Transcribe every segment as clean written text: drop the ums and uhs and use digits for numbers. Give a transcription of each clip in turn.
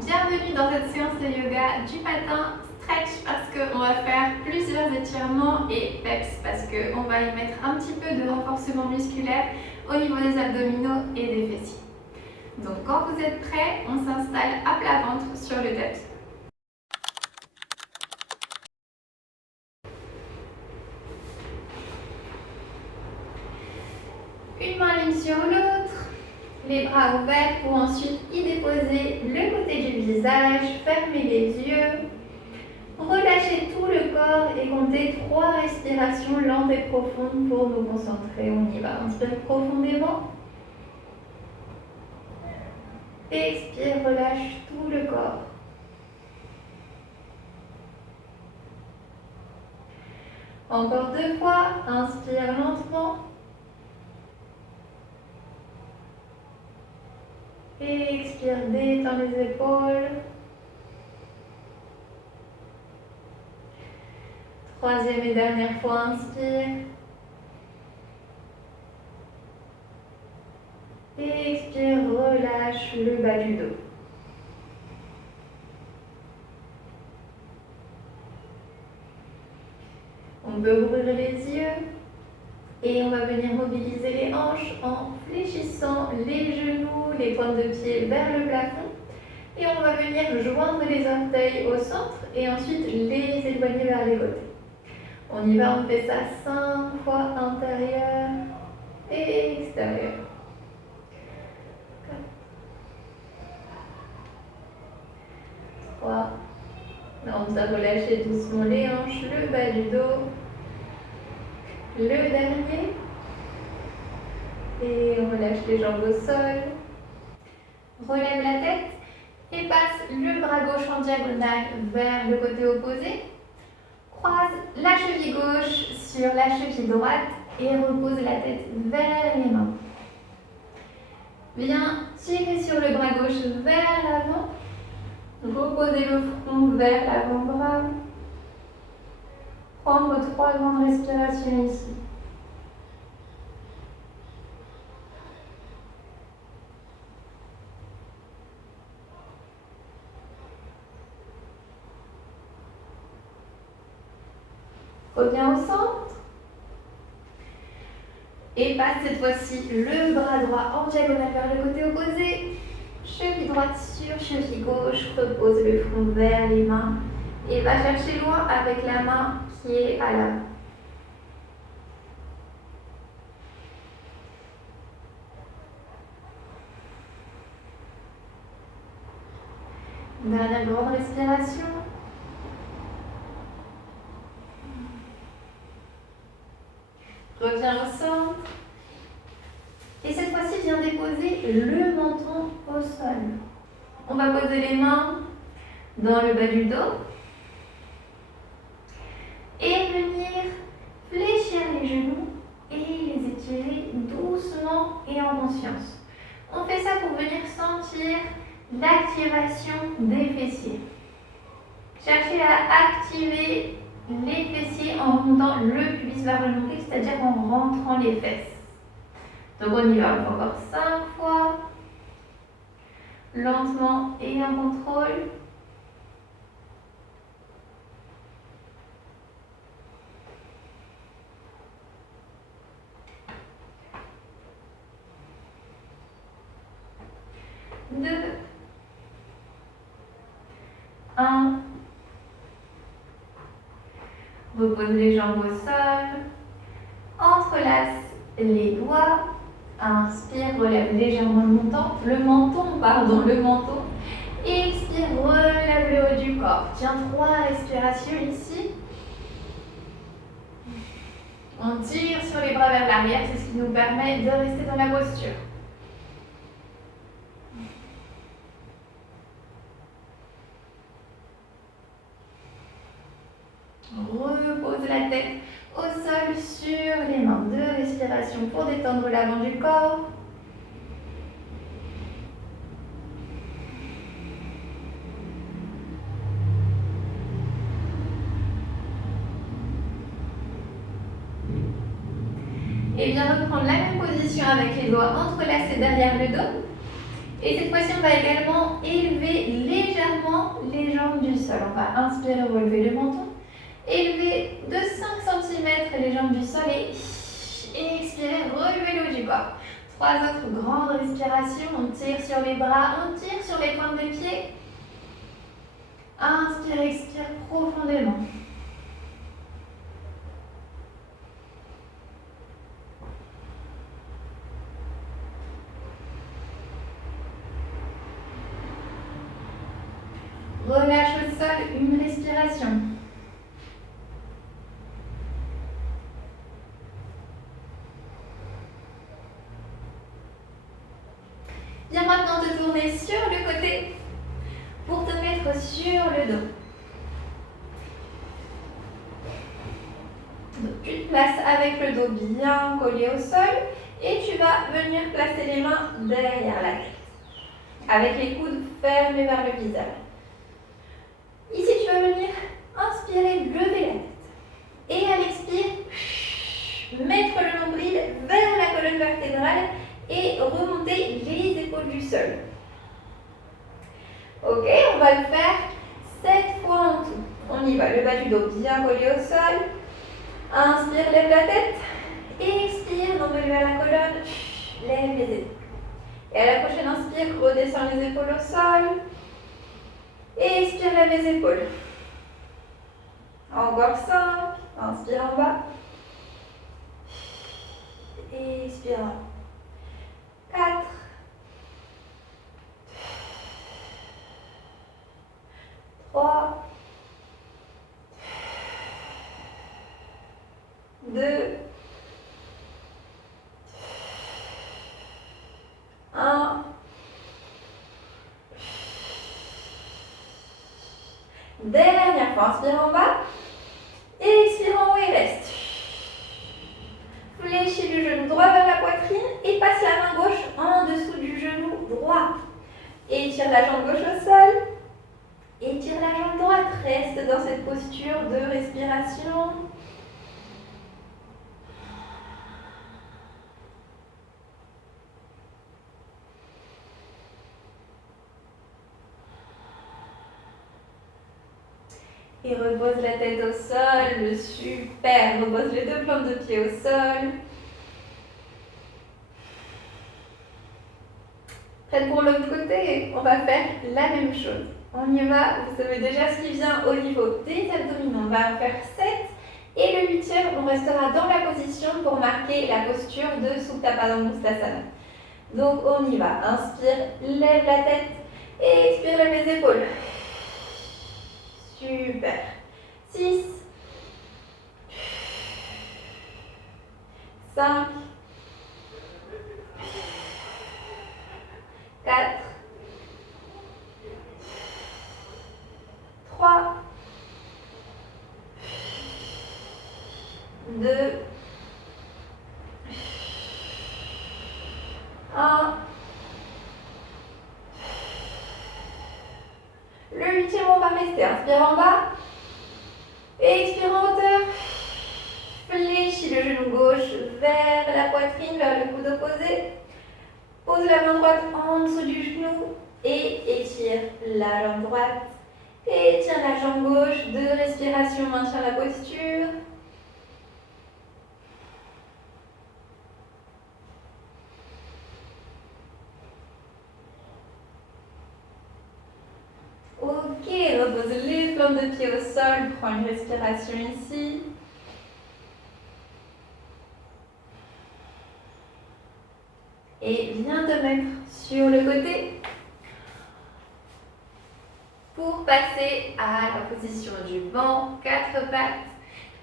Bienvenue dans cette séance de yoga du matin, stretch parce qu'on va faire plusieurs étirements et peps parce qu'on va y mettre un petit peu de renforcement musculaire au niveau des abdominaux et des fessiers. Donc quand vous êtes prêts, on s'installe à plat ventre sur le tapis. Une main l'une sur l'autre, les bras ouverts pour ensuite y déposer le côté du visage, fermer les yeux, relâchez tout le corps et comptez 3 respirations lentes et profondes pour nous concentrer. On y va, inspire profondément, expire, relâche tout le corps. Encore 2 fois, inspire lentement. Et expire, détends les épaules. 3e et dernière fois, inspire. Et expire, relâche le bas du dos. On peut ouvrir les yeux et on va venir mobiliser les hanches en fléchissant les genoux, les pointes de pied vers le plafond. Et on va venir joindre les orteils au centre et ensuite les éloigner vers les côtés. On y va, on fait ça 5 fois, intérieur et extérieur. 3. On va relâcher doucement les hanches, le bas du dos. Le dernier. Et on relâche les jambes au sol. Relève la tête et passe le bras gauche en diagonale vers le côté opposé. Croise la cheville gauche sur la cheville droite et repose la tête vers les mains. Viens tirer sur le bras gauche vers l'avant. Reposez le front vers l'avant-bras. Prendre 3 grandes respirations ici. Reviens au centre. Et passe cette fois-ci le bras droit en diagonale vers le côté opposé. Cheville droite sur cheville gauche. Repose le front vers les mains. Et va chercher loin avec la main qui est à l'avant. Dernière grande respiration. Reviens au centre. Et cette fois-ci, viens déposer le menton au sol. On va poser les mains dans le bas du dos. Et venir fléchir les genoux et les étirer doucement et en conscience. On fait ça pour venir sentir l'activation des fessiers. Cherchez à activer les fessiers en remontant le pubis vers le nombril, c'est-à-dire en rentrant les fesses. Donc on y va encore 5 fois, lentement et en contrôle. Deux, 1. Repose les jambes au sol. Entrelace les doigts. Inspire, relève légèrement le menton. Et expire, relève le haut du corps. Tiens 3 respirations ici. On tire sur les bras vers l'arrière, c'est ce qui nous permet de rester dans la posture. Repose la tête au sol sur les mains. 2 respirations pour détendre l'avant du corps. Et bien reprendre la même position avec les doigts entrelacés derrière le dos. Et cette fois-ci, on va également élever légèrement vraiment les jambes du sol. On va inspirer, relever le menton. Élever de 5 cm les jambes du sol et expirer, relever le haut du corps. 3 autres grandes respirations. On tire sur les bras, on tire sur les pointes des pieds. Inspire, expire profondément. Relâche au sol, une respiration. Viens maintenant te tourner sur le côté pour te mettre sur le dos. Donc, tu te places avec le dos bien collé au sol et tu vas venir placer les mains derrière la tête. Avec les coudes fermés vers le visage. Ici, tu vas venir inspirer, lever la tête. Et à l'expire, mettre le nombril vers la colonne vertébrale et remonter les épaules du sol. Ok, on va le faire 7 fois en tout. On y va, le bas du dos bien collé au sol. Inspire, lève la tête. Et expire, nombril vers la colonne. Lève les épaules. Et à la prochaine inspire, redescends les épaules au sol. Et expire, lève les épaules. Encore 5. Inspire en bas. Et expire en bas. 4. 3. 2. 1. Dernière fois, inspire en bas. Et expire en haut et reste. Fléchis le genou droit vers la poitrine et passe la main gauche en dessous du genou droit. Étire la jambe gauche au sol. Étire la jambe droite. Reste dans cette posture de respiration. Et repose la tête au sol, super. Repose les deux plantes de pied au sol. Prête pour l'autre côté, on va faire la même chose. On y va, vous savez déjà ce qui vient au niveau des abdominaux. On va en faire 7. Et le 8e, on restera dans la position pour marquer la posture de Supta Padang Mustasana. Donc on y va. Inspire, lève la tête et expire, lève les épaules. Super. 6. 5. 4. 3. 2. 1. Le 8e, on va rester. Inspire en bas. Et expire en hauteur. Fléchis le genou gauche vers la poitrine, vers le coude opposé. Pose la main droite en dessous du genou et étire la jambe droite. Et étire la jambe gauche. 2 respirations, maintiens la posture. Ok, repose les plantes de pied au sol, prends une respiration ici. Et viens te mettre sur le côté pour passer à la position du banc, 4 pattes.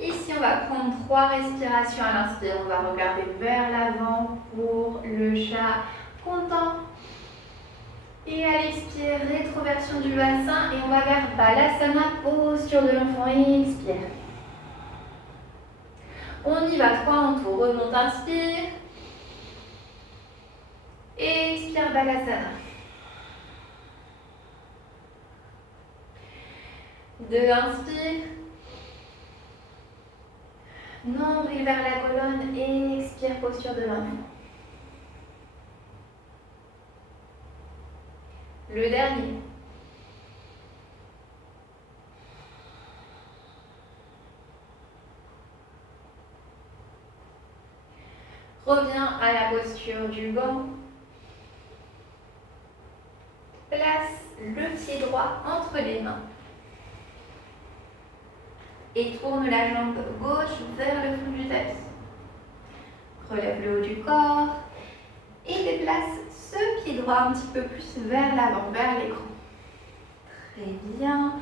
Ici, on va prendre 3 respirations à l'inspire. On va regarder vers l'avant pour le chat content. Et à l'expire, rétroversion du bassin et on va vers Balasana, posture de l'enfant et expire. On y va 3 en tout, remonte, inspire. Et expire, Balasana. 2, inspire. Nombril vers la colonne et expire, posture de l'enfant. Le dernier. Reviens à la posture du banc. Place le pied droit entre les mains. Et tourne la jambe gauche vers le fond du tapis. Relève le haut du corps et déplace ce pied droit un petit peu plus vers l'avant, vers l'écran. Très bien.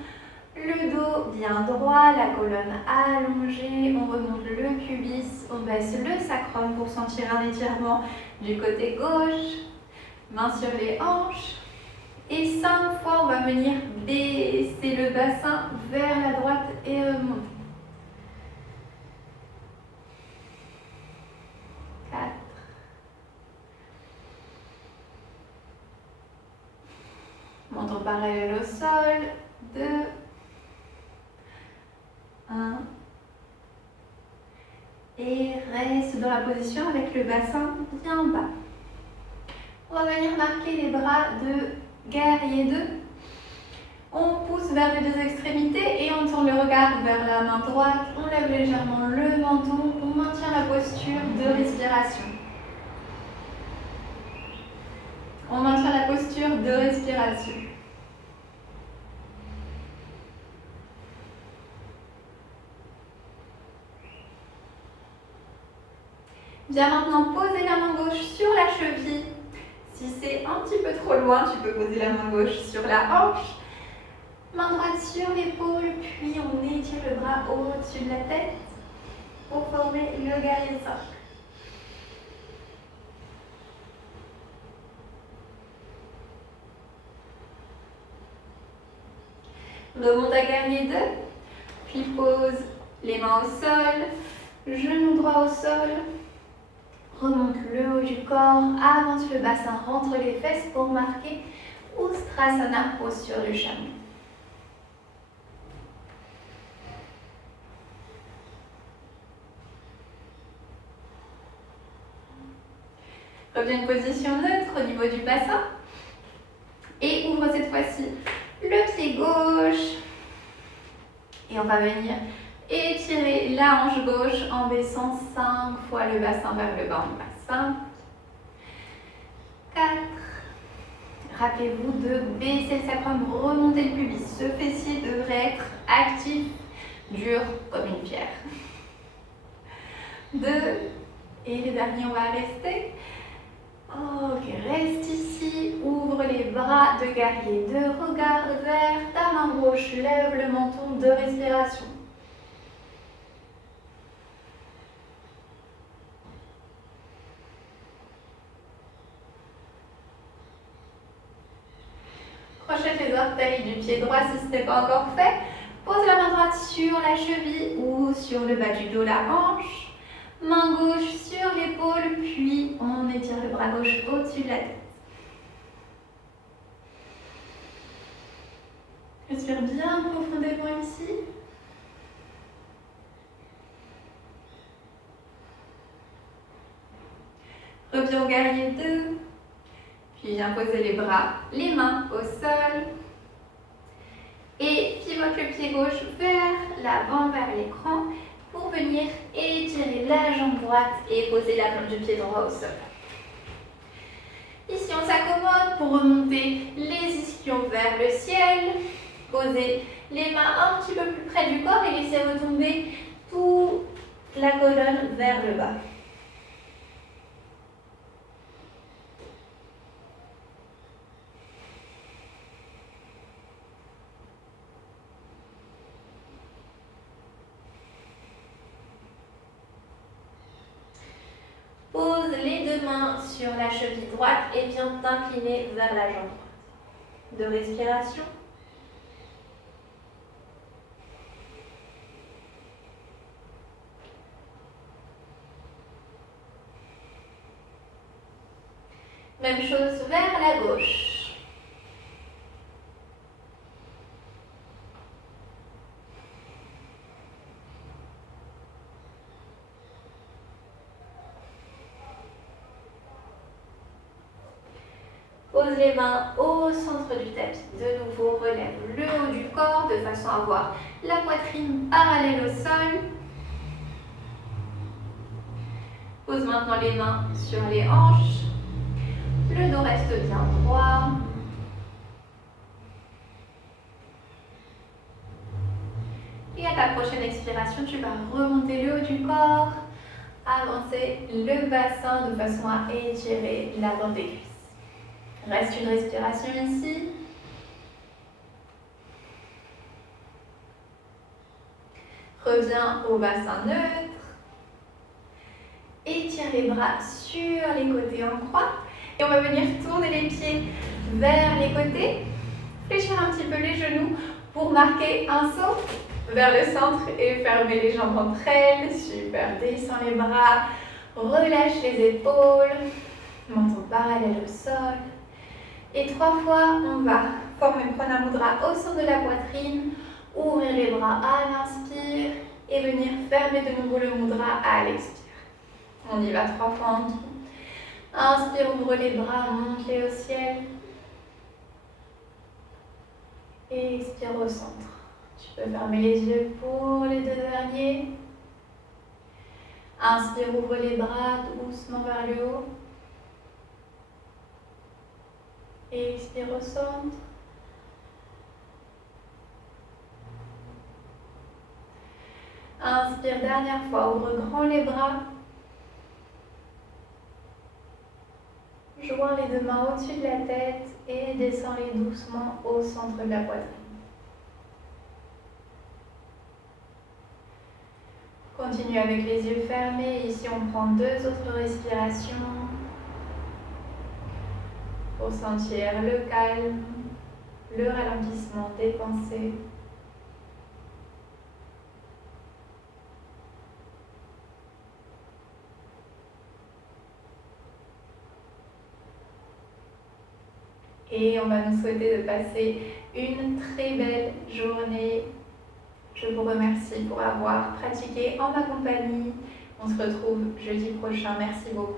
Le dos bien droit, la colonne allongée, on remonte le pubis, on baisse le sacrum pour sentir un étirement du côté gauche, main sur les hanches. Et 5 fois, on va venir baisser le bassin vers la droite et remonter. 4. Menton parallèle au sol. 2. 1. Et reste dans la position avec le bassin bien bas. On va venir marquer les bras de guerrier 2. On pousse vers les deux extrémités et on tourne le regard vers la main droite. On lève légèrement le menton. On maintient la posture de respiration. On maintient la posture de respiration. Viens maintenant poser la main gauche sur la cheville. Si c'est un petit peu trop loin, tu peux poser la main gauche sur la hanche. Main droite sur l'épaule, puis on étire le bras au-dessus de la tête pour former le guerrier 5. Remonte à guerrier 2, puis pose les mains au sol, genou droit au sol. Remonte le haut du corps, avance le bassin, rentre les fesses pour marquer Ustrasana, posture du chameau. Reviens en position neutre au niveau du bassin. Et ouvre cette fois-ci le pied gauche. Et on va venir étirer la hanche gauche en baissant 5 fois le bassin vers le bas. 5, 4. Rappelez-vous de baisser le sacrum, remonter le pubis. Ce fessier devrait être actif, dur comme une pierre. 2. Et le dernier, on va rester. Ok, reste ici, ouvre les bras de guerrier 2, regarde vers ta main gauche, lève le menton de respiration. Crochette les orteils du pied droit si ce n'est pas encore fait. Pose la main droite sur la cheville ou sur le bas du dos, la hanche. Main gauche sur l'épaule, puis on étire le bras gauche au-dessus de la tête. Respire bien profondément ici. Reviens au guerrier 2. Puis viens poser les bras, les mains au sol. Et pivote le pied gauche vers l'avant, vers l'écran, pour venir étirer la jambe droite et poser la plante du pied droit au sol. Ici, on s'accommode pour remonter les ischions vers le ciel. Posez les mains un petit peu plus près du corps et laissez retomber toute la colonne vers le bas. Pose les deux mains sur la cheville droite et viens t'incliner vers la jambe droite. De respiration. Même chose vers la gauche. Pose les mains au centre du tapis. De nouveau, relève le haut du corps de façon à avoir la poitrine parallèle au sol. pose maintenant les mains sur les hanches. Le dos reste bien droit. Et à ta prochaine expiration, tu vas remonter le haut du corps, avancer le bassin de façon à étirer l'avant des cuisses. Reste une respiration ici. Reviens au bassin neutre. Étire les bras sur les côtés en croix. Et on va venir tourner les pieds vers les côtés. Fléchir un petit peu les genoux pour marquer un saut vers le centre et fermer les jambes entre elles. Super, descends les bras, relâche les épaules, menton parallèle au sol. Et 3 fois, on va former Prana Mudra au centre de la poitrine, ouvrir les bras à l'inspire et venir fermer de nouveau le mudra à l'expire. On y va 3 fois en tout. Inspire, ouvre les bras, monte-les au ciel. Et expire au centre. Tu peux fermer les yeux pour les 2 derniers. Inspire, ouvre les bras doucement vers le haut. Et expire au centre. Inspire, dernière fois, ouvre grand les bras. Joins les 2 mains au-dessus de la tête et descends-les doucement au centre de la poitrine. Continue avec les yeux fermés. Ici, on prend 2 autres respirations pour sentir le calme, le ralentissement des pensées. Et on va nous souhaiter de passer une très belle journée. Je vous remercie pour avoir pratiqué en ma compagnie. On se retrouve jeudi prochain. Merci beaucoup.